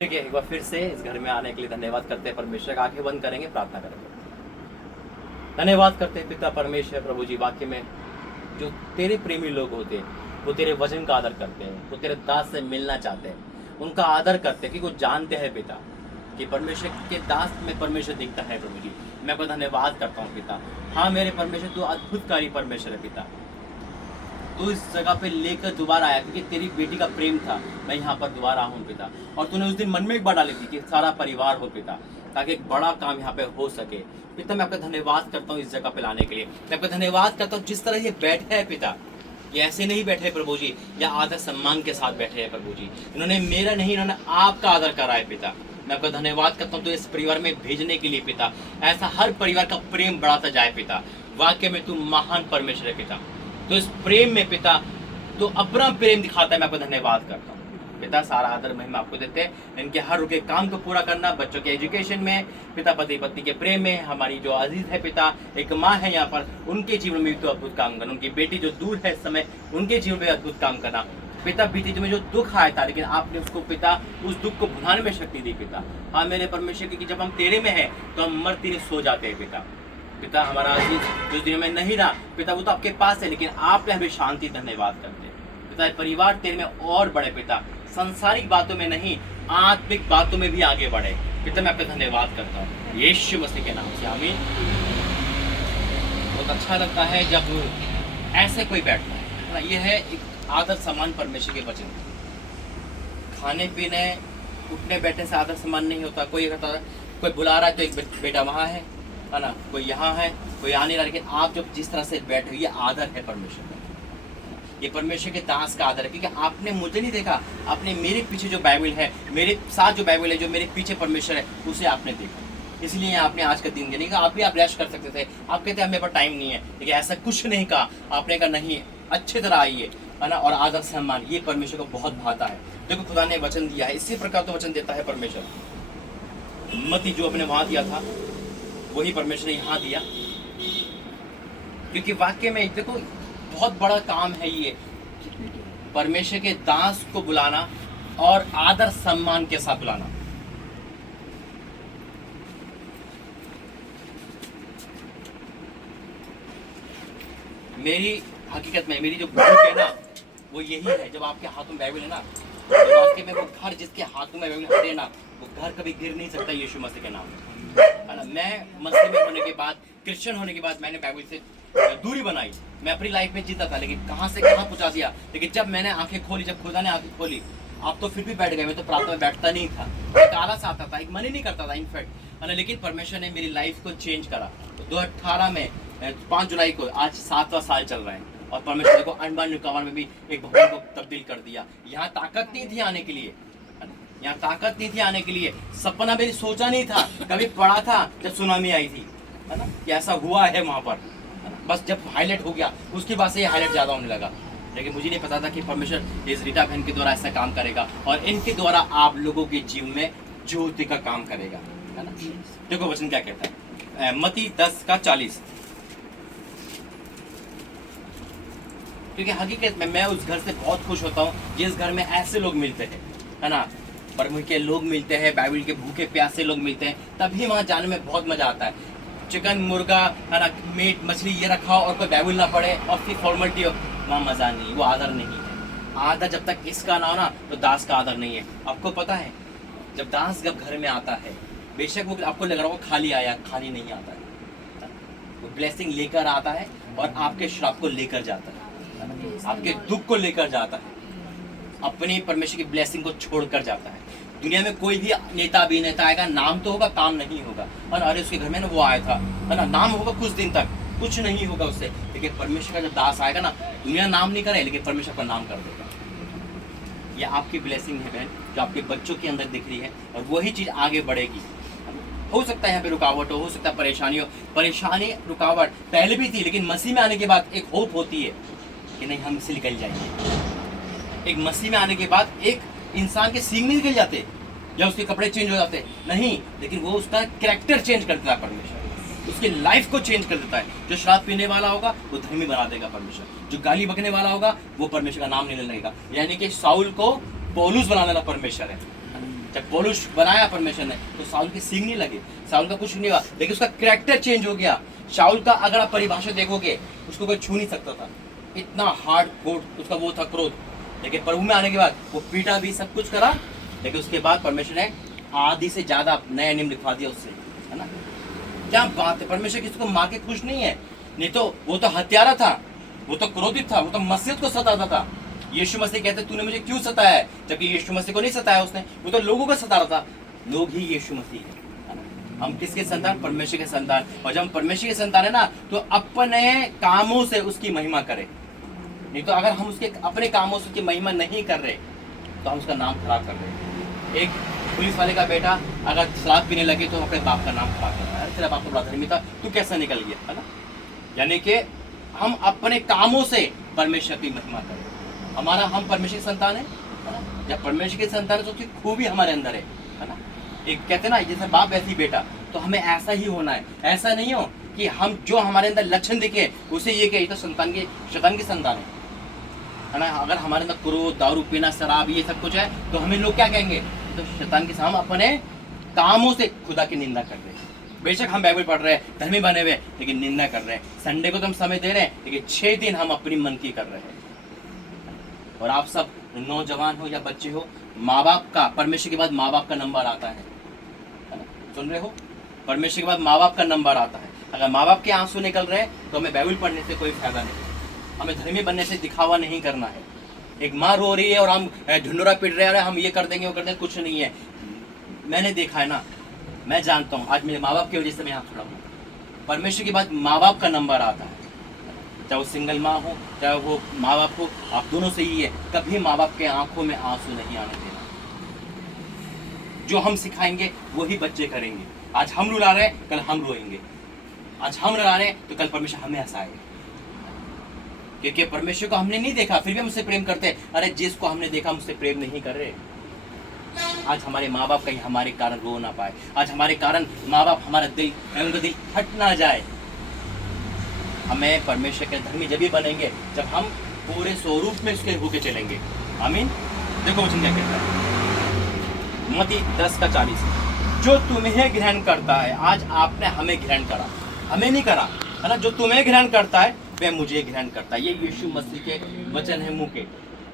ठीक है, एक बार फिर से इस घर में आने के लिए धन्यवाद करते हैं परमेश्वर का। आंखें बंद करेंगे, प्रार्थना करेंगे। धन्यवाद करते हैं पिता परमेश्वर प्रभु जी, वाक्य में जो तेरे प्रेमी लोग होते हैं वो तेरे वचन का आदर करते हैं, वो तेरे दास से मिलना चाहते हैं, उनका आदर करते हैं, क्योंकि वो जानते हैं पिता कि परमेश्वर के दास में परमेश्वर दिखता है। प्रभु जी, मैं आपका धन्यवाद करता हूँ पिता। हाँ मेरे परमेश्वर, तू अद्भुतकारी परमेश्वर है पिता। तू इस जगह पे लेकर दोबारा आया क्योंकि तेरी बेटी का प्रेम था। मैं यहाँ पर दोबारा हूँ पिता, और तूने उस दिन मन में एक बात डाली थी कि सारा परिवार हो पिता, ताकि एक बड़ा काम यहाँ पे हो सके। पिता मैं आपका धन्यवाद करता हूँ इस जगह पे लाने के लिए। मैं आपका धन्यवाद करता हूँ जिस तरह ये बैठे हैं पिता, ये ऐसे नहीं बैठे प्रभु जी, या आदर सम्मान के साथ बैठे हैं प्रभु जी। इन्होंने मेरा नहीं, इन्होंने आपका आदर करा है पिता। मैं आपका धन्यवाद करता हूँ तो इस परिवार में भेजने के लिए पिता। ऐसा हर परिवार का प्रेम बढ़ाता जाए पिता। वाक्य में तू महान परमेश्वर है पिता। तो इस प्रेम में पिता तो अपना प्रेम दिखाता है। मैं आपको धन्यवाद करता हूँ पिता। सारा आदर महिमा आपको देते हैं। इनके हर रुके काम को पूरा करना, बच्चों के एजुकेशन में पिता, पति पत्नी के प्रेम में, हमारी जो अजीज है पिता, एक माँ है यहाँ पर, उनके जीवन में भी तो अद्भुत काम करना। उनकी बेटी जो दूर है इस समय, उनके जीवन में अद्भुत काम करना पिता। बीती तुम्हें जो दुख आया था, लेकिन आपने उसको पिता, उस दुख को भुलाने में शक्ति दी पिता। हाँ मेरे परमेश्वर की, जब हम तेरे में है तो हम मरते नहीं सो जाते हैं पिता। पिता हमारा अजीज जो दुनिया में नहीं रहा पिता, वो तो आपके पास है, लेकिन आपने हमें शांति। धन्यवाद करते हैं पिता। परिवार तेरे में और बड़े पिता, संसारिक बातों में नहीं, आत्मिक बातों में भी आगे बढ़े पिता। मैं आपका धन्यवाद करता हूँ यीशु मसीह के नाम से, आमीन। बहुत अच्छा लगता है जब ऐसे कोई बैठता है ना। यह है एक आदर सम्मान परमेश्वर के वचन। खाने पीने उठने बैठने से आदर सम्मान नहीं होता। कोई कहता है, कोई बुला रहा है तो एक बेटा वहाँ है ना, कोई यहाँ है, कोई आ नहीं रहा, लेकिन आप जब जिस तरह से बैठे हो, ये आदर है परमेश्वर का। ये परमेश्वर के दास का आदर है, क्योंकि आपने मुझे नहीं देखा, आपने मेरे पीछे जो बाइबल है, मेरे साथ जो बाइबल है, जो मेरे पीछे परमेश्वर है, उसे आपने देखा। इसलिए आपने आज का दिन देने का, आप भी आप रेस्ट कर सकते थे। आप कहते हैं मेरे पास टाइम नहीं है, लेकिन ऐसा कुछ नहीं कहा। आपने कहा नहीं, अच्छी तरह आइए, है ना। और आदर सम्मान ये परमेश्वर को बहुत भाता है। देखो खुदा ने वचन दिया है, इसी प्रकार तो वचन देता है परमेश्वर। मती जो अपने वहां दिया था, वही परमेश्वर ने यहाँ दिया, क्योंकि वाक्य में देखो बहुत बड़ा काम है ये, परमेश्वर के दास को बुलाना और आदर सम्मान के साथ बुलाना। मेरी हकीकत में मेरी जो भूख है ना, वो यही है। जब आपके हाथों में बाइबल है ना, तो वाक्य में वो घर जिसके हाथों में बाइबल है ना, वो घर कभी गिर नहीं सकता यीशु मसीह के नाम है ना। मैं मसीह में होने के बाद, क्रिश्चियन होने के बाद, मैंने बाइबल से दूरी बनाई। मैं अपनी लाइफ में जीता था, लेकिन कहाँ से कहाँ पहुंचा दिया। लेकिन जब मैंने आंखें खोली, जब खुदा ने आंखें खोली, आप तो फिर भी बैठ गए। मैं तो प्रार्थना में बैठता नहीं था, एक आलस आता था, एक मन ही नहीं करता था इनफैक्ट, है ना। लेकिन परमेश्वर ने मेरी लाइफ को चेंज करा। तो 2018 में 5 जुलाई को आज 7वां साल चल रहा है, और परमेश्वर को अंडमान निकोबार में भी एक भवन को तब्दील कर दिया। यहाँ ताकत नहीं थी आने के लिए, यहाँ ताकत नहीं थी आने के लिए। सपना मेरी सोचा नहीं था, कभी पढ़ा था जब सुनामी आई थी, है ना, कि ऐसा हुआ है वहाँ पर। बस जब हाईलाइट हो गया, उसके बाद से ये हाईलाइट ज़्यादा होने लगा। लेकिन मुझे नहीं पता था कि परमेश्वर इस रीटा बहन के द्वारा ऐसा काम करेगा, और इनके द्वारा आप लोगों के जीवन में ज्योति का काम करेगा, है ना। देखो वचन क्या कहता है, मत्ती 10:40। क्योंकि हकीकत में मैं उस घर से बहुत खुश होता हूँ जिस घर में ऐसे लोग मिलते हैं, है ना। परमेश्वर के लोग मिलते हैं, बाइबल के भूखे प्यासे लोग मिलते हैं, तभी वहाँ जाने में बहुत मजा आता है। चिकन, मुर्गा, है ना, मीट, मछली ये रखा हो और कोई बाइबल ना पढ़े और फिर फॉर्मेलिटी हो, वहाँ मजा नहीं, वो आदर नहीं है। आदर जब तक इसका ना हो ना, तो दास का आदर नहीं है। आपको पता है, जब दास जब घर में आता है, बेशक वो आपको लग रहा हो खाली आया, खाली नहीं आता है। वो ब्लेसिंग लेकर आता है और आपके श्राप को लेकर जाता है, आपके दुख को लेकर जाता है, अपनी परमेश्वर की ब्लेसिंग को छोड़कर जाता है। दुनिया में कोई भी नेता अभिनेता आएगा, नाम तो होगा, काम नहीं होगा। और अरे उसके घर में ना वो आया था, है ना, नाम होगा कुछ दिन तक, कुछ नहीं होगा उससे। लेकिन परमेश्वर का जब दास आएगा ना, दुनिया नाम नहीं करे, लेकिन परमेश्वर का नाम कर देगा। ये आपकी ब्लेसिंग है बहन, जो आपके बच्चों के अंदर दिख रही है, और वही चीज़ आगे बढ़ेगी। हो सकता है यहाँ पे रुकावट हो सकता है परेशानी हो। परेशानी रुकावट पहले भी थी, लेकिन मसीह में आने के बाद एक होप होती है कि नहीं, हम इससे निकल जाएंगे। एक मसीह में आने के बाद एक इंसान के सींग नहीं निकल जाते या उसके कपड़े चेंज हो जाते नहीं, लेकिन वो उसका कैरेक्टर चेंज कर देता है परमेश्वर, उसकी लाइफ को चेंज कर देता है। जो शराब पीने वाला होगा वो धर्मी बना देगा परमेश्वर, जो गाली बकने वाला होगा वो परमेश्वर का नाम नहीं लेने लगेगा। यानी कि साउल को पौलुस बना देना परमेश्वर है। जब पौलुस बनाया परमेश्वर ने तो शाऊल की सींग नहीं लगी, शाऊल का कुछ नहीं हुआ, लेकिन उसका कैरेक्टर चेंज हो गया। शाऊल का अगर आप परिभाषा देखोगे उसको कोई छू नहीं सकता था, इतना हार्ड कोड उसका वो था क्रोध। लेकिन प्रभु में आने के बाद वो पीटा भी, सब कुछ करा, लेकिन उसके बाद परमेश्वर ने आधी से ज्यादा नया नियम लिखवा दिया उससे, है ना। क्या बात है, परमेश्वर किसी को मार के खुश नहीं है। नहीं तो वो तो हत्यारा था, वो तो क्रोधित था, वो तो मसीहत को सताता था। यीशु मसीह कहते तूने मुझे क्यों सताया है, जबकि यीशु मसीह को नहीं सताया उसने, वो तो लोगों को सता रहा था। लोग ही यीशु मसीह है ना। हम किसके संतान, परमेश्वर के संतान। और जब हम परमेश्वर के संतान है ना तो अपने कामों से उसकी महिमा करें। नहीं तो अगर हम उसके अपने कामों से उसकी महिमा नहीं कर रहे तो हम उसका नाम खराब कर रहे हैं। एक पुलिस वाले का बेटा अगर शराब पीने लगे तो अपने बाप का नाम खराब कर रहा है, तेरा बाप तो बड़ा धर्मी था, तू कैसा निकल गया, है ना। यानी कि हम अपने कामों से परमेश्वर की महिमा करें। हम परमेश्वर के संतान है ना। जब परमेश्वर के संतान है तो उसकी खूबी हमारे अंदर है ना। एक कहते ना जैसे बाप वैसी बेटा, तो हमें ऐसा ही होना है। ऐसा नहीं हो कि हम जो हमारे अंदर लक्षण दिखे उसे ये कि तो शैतान की संतान है ना। अगर हमारे अंदर क्रोध, दारू पीना, शराब ये सब कुछ है तो हमें लोग क्या कहेंगे, तो शैतान के, हम अपने कामों से खुदा की निंदा कर रहे हैं। बेशक हम बाइबल पढ़ रहे हैं, धर्मी बने हुए, लेकिन निंदा कर रहे हैं। संडे को तो हम समय दे रहे हैं, लेकिन 6 दिन हम अपनी मन की कर रहे हैं। और आप सब नौजवान हो या बच्चे हो, माँ बाप का, परमेश्वर के बाद माँ बाप का नंबर आता है ना। सुन रहे हो, परमेश्वर के बाद माँ बाप का नंबर आता है। अगर माँ बाप के आंसू निकल रहे हैं तो हमें बाइबल पढ़ने से कोई फायदा नहीं, हमें धर्मी बनने से दिखावा नहीं करना है। एक माँ रो रही है और हम ढिंडोरा पीट रहे हैं, हम ये कर देंगे वो कर देंगे, कुछ नहीं है। मैंने देखा है ना, मैं जानता हूँ, आज मेरे माँ बाप की वजह से मैं यहाँ खड़ा हूँ। परमेश्वर के बाद माँ बाप का नंबर आता है, चाहे वो सिंगल माँ हो चाहे वो माँ बाप हो, आप दोनों से ही है। कभी माँ बाप के आंखों में आंसू नहीं आने देना। जो हम सिखाएंगे वही बच्चे करेंगे। आज हम रुला रहे हैं, कल हम रोएंगे। आज हम रुला रहे हैं तो कल परमेश्वर हमें हंसाएगा, क्योंकि परमेश्वर को हमने नहीं देखा फिर भी हमसे प्रेम करते हैं। अरे जिसको हमने देखा मुझसे प्रेम नहीं कर रहे। आज हमारे माँ बाप कहीं हमारे कारण रो ना पाए, आज हमारे कारण माँ बाप उनका दिल फट ना जाए। हमें परमेश्वर के धर्मी जब भी बनेंगे जब हम पूरे स्वरूप में उसके होके चलेंगे। आमीन। देखो वचन क्या कहता है, मत्ती 10:40, जो तुम्हें ग्रहण करता है, आज आपने हमें ग्रहण करा, हमें नहीं करा, है ना। जो तुम्हें ग्रहण करता है वह मुझे ग्रहण करता है। ये यीशु मसीह के वचन है मुंह के।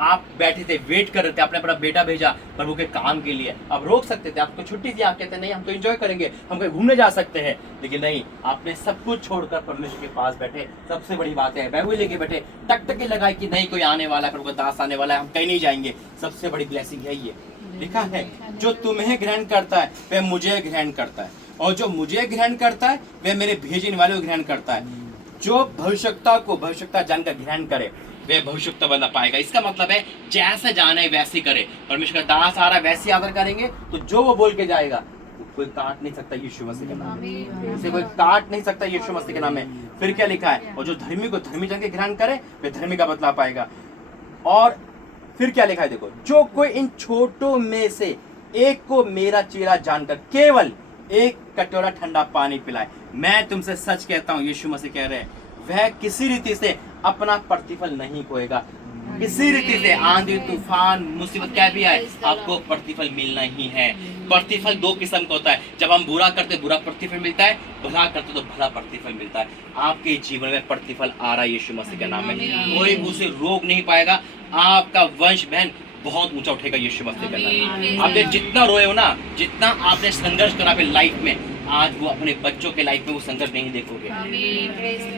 आप बैठे थे, वेट कर रहे थे, आपने अपना बेटा भेजा प्रभु के काम के लिए। आप रोक सकते थे, आपको छुट्टी दी, आप कहते नहीं हम तो एंजॉय करेंगे, हम कहीं घूमने जा सकते हैं, लेकिन नहीं, आपने सब कुछ छोड़कर परमेश्वर के पास बैठे। सबसे बड़ी बात है, बाइबल लेके बैठे, टकटकी लगाई कि नहीं कोई आने वाला है, प्रभु का दास आने वाला है, हम कहीं नहीं जाएंगे। सबसे बड़ी ब्लेसिंग है ये। लिखा है जो तुम्हें ग्रहण करता है वह मुझे ग्रहण करता है, और जो मुझे ग्रहण करता है वह मेरे भेजने वाले को ग्रहण करता है। जो भविष्यता जानकर ग्रहण करे वह भविष्यता बना पाएगा। इसका मतलब है जैसे जाने वैसे करे। परमेश्वर का दास आ रहा है वैसे आदर करेंगे तो जो वो बोल के जाएगा कोई काट नहीं सकता यीशु मसीह के नाम में, इसे कोई काट नहीं सकता यीशु मसीह के नाम में। फिर क्या लिखा है, और जो धर्मी को धर्मी जान के ग्रहण करे वह धर्मी का बदला पाएगा। और फिर क्या लिखा है, देखो, जो कोई इन छोटों में से एक को मेरा चेला जानकर केवल एक कटोरा ठंडा पानी पिलाए, मैं तुमसे सच कहता हूं, यीशु मसीह कह रहे हैं, वह किसी रीति से अपना प्रतिफल नहीं खोएगा। किसी रीति से आंधी तूफान मुसीबत क्या भी आए, आपको प्रतिफल मिलना ही है। प्रतिफल 2 किस्म का होता है, जब हम बुरा करते बुरा प्रतिफल मिलता है, भला करते तो भला प्रतिफल मिलता है। आपके जीवन में प्रतिफल आ रहा है यीशु मसीह के नाम में, कोई उसे रोक नहीं पाएगा। आपका वंश बहन बहुत ऊंचा उठेगा यीशु मसीह के नाम में। आपने जितना रोए हो ना, जितना आपने संघर्ष करा अपने लाइफ में, आज वो अपने बच्चों के लाइफ में वो संघर्ष नहीं देखोगे।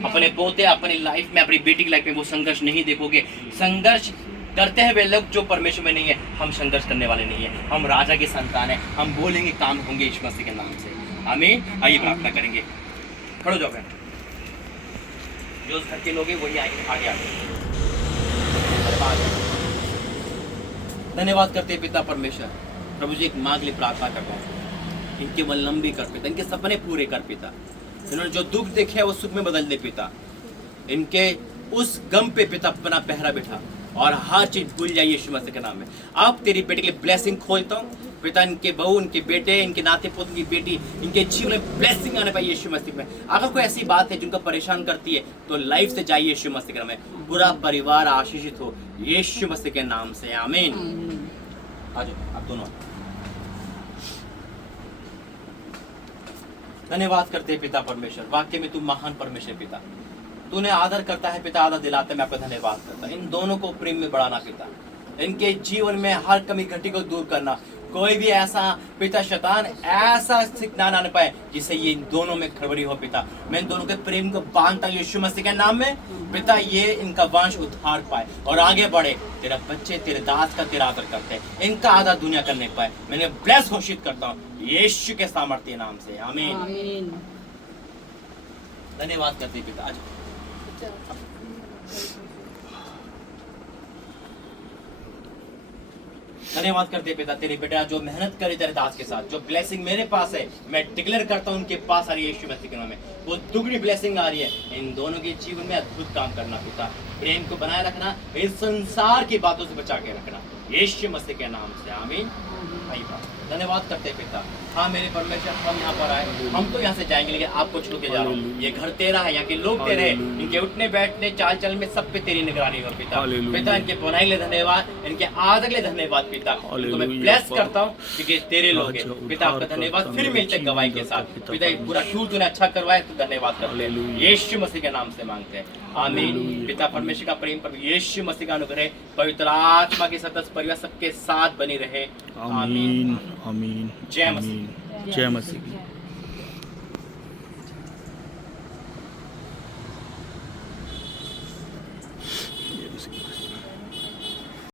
अपने पोते अपनी लाइफ में, अपनी बेटी की लाइफ में वो संघर्ष नहीं देखोगे। संघर्ष करते हैं वे लोग जो परमेश्वर में नहीं है। हम संघर्ष करने वाले नहीं है, हम राजा के संतान है। हम बोलेंगे काम होंगे यीशु मसीह के नाम से। आमीन। आइए प्रार्थना करेंगे, खड़ो जाओ बहन। जो उस घर के लोग हैं वही आगे आगे। धन्यवाद करते हैं पिता परमेश्वर, प्रभु जी एक माँ के लिए प्रार्थना करता हूँ, इनके मन लंबी कर पिता, इनके सपने पूरे कर पिता। इन्होंने जो दुख देखे है वो सुख में बदल दे पिता। इनके उस गम पे पिता अपना पहरा बिठा और हर चीज भूल जाइए यीशु मसीह के नाम में। आप तेरी बेटे के लिए ब्लेसिंग खोलता हूँ पिता, इनके बहू, इनके बेटे, इनके नाते पोते की बेटी, इनके जीवन में ब्लेसिंग आने पाए यीशु मसीह में। अगर कोई ऐसी बात है जिनको परेशान करती है तो लाइफ से जाइए यीशु मसीह के नाम में। पूरा परिवार आशीषित हो यीशु मसीह के नाम से। आमीन। आ जाओ आप दोनों। धन्यवाद करते हैं पिता परमेश्वर, वाक्य में तू महान परमेश्वर पिता, तूने आदर करता है पिता, आदर दिलाते मैं आपका धन्यवाद करता। इन दोनों को प्रेम में बढ़ाना पिता, इनके जीवन में हर कमी घटी को दूर करना, कोई भी ऐसा पिता शैतान ऐसा सिग्नल आने पाए जिससे ये इन दोनों में खड़बड़ी हो पिता। मैं इन दोनों के प्रेम को बांधता हूं यीशु मसीह के नाम में पिता, ये इनका वंश उद्धार पाए और आगे बढ़े। तेरा बच्चे तेरे दास का तेरा आदर करते हैं, इनका आदर दुनिया करने पाए। मैंने ब्लेस घोषित करता हूँ यीशु के सामर्थ्य नाम से, आमीन। धन्यवाद करते हैं पिता। आज धन्यवाद करते पिता, तेरे बेटा जो मेहनत करे तेरे दास के साथ, जो ब्लेसिंग मेरे पास है मैं डिक्लेयर करता हूँ उनके पास आ रही है यीशु मसीह के नाम में, वो दुगनी ब्लेसिंग आ रही है। इन दोनों के जीवन में अद्भुत काम करना पिता, प्रेम को बनाए रखना, इस संसार की बातों से बचा के रखना यीशु मसीह के नाम से, आमीन। धन्यवाद करते पिता। हाँ मेरे परमेश्वर, हम यहाँ पर आए, हम तो यहाँ से जाएंगे लेकिन आपको छोड़ के जा रहा हूँ। ये घर तेरा है, यहाँ के लोग तेरे हैं, इनके उठने बैठने चाल चल में सब पे तेरी निगरानी हो पिता। पिता इनके बनाई ले धन्यवाद, इनके आदर ले धन्यवाद पिता, इनको मैं ब्लेस करता हूँ क्योंकि तेरे लोग हैं पिता। आपका धन्यवाद, फिर मिलते गवाही के साथ पिता। पूरा टूर तूने अच्छा करवाया तो धन्यवाद करते हैं, यीशु मसीह के नाम से मांगते हैं, आमीन। पिता परमेश्वर का प्रेम, पर यीशु मसीह का अनुग्रह, पवित्र आत्मा के सदस्य परिवार सबके साथ बनी रहे, आमीन। आमीन। जय मसीह। जय मसीह।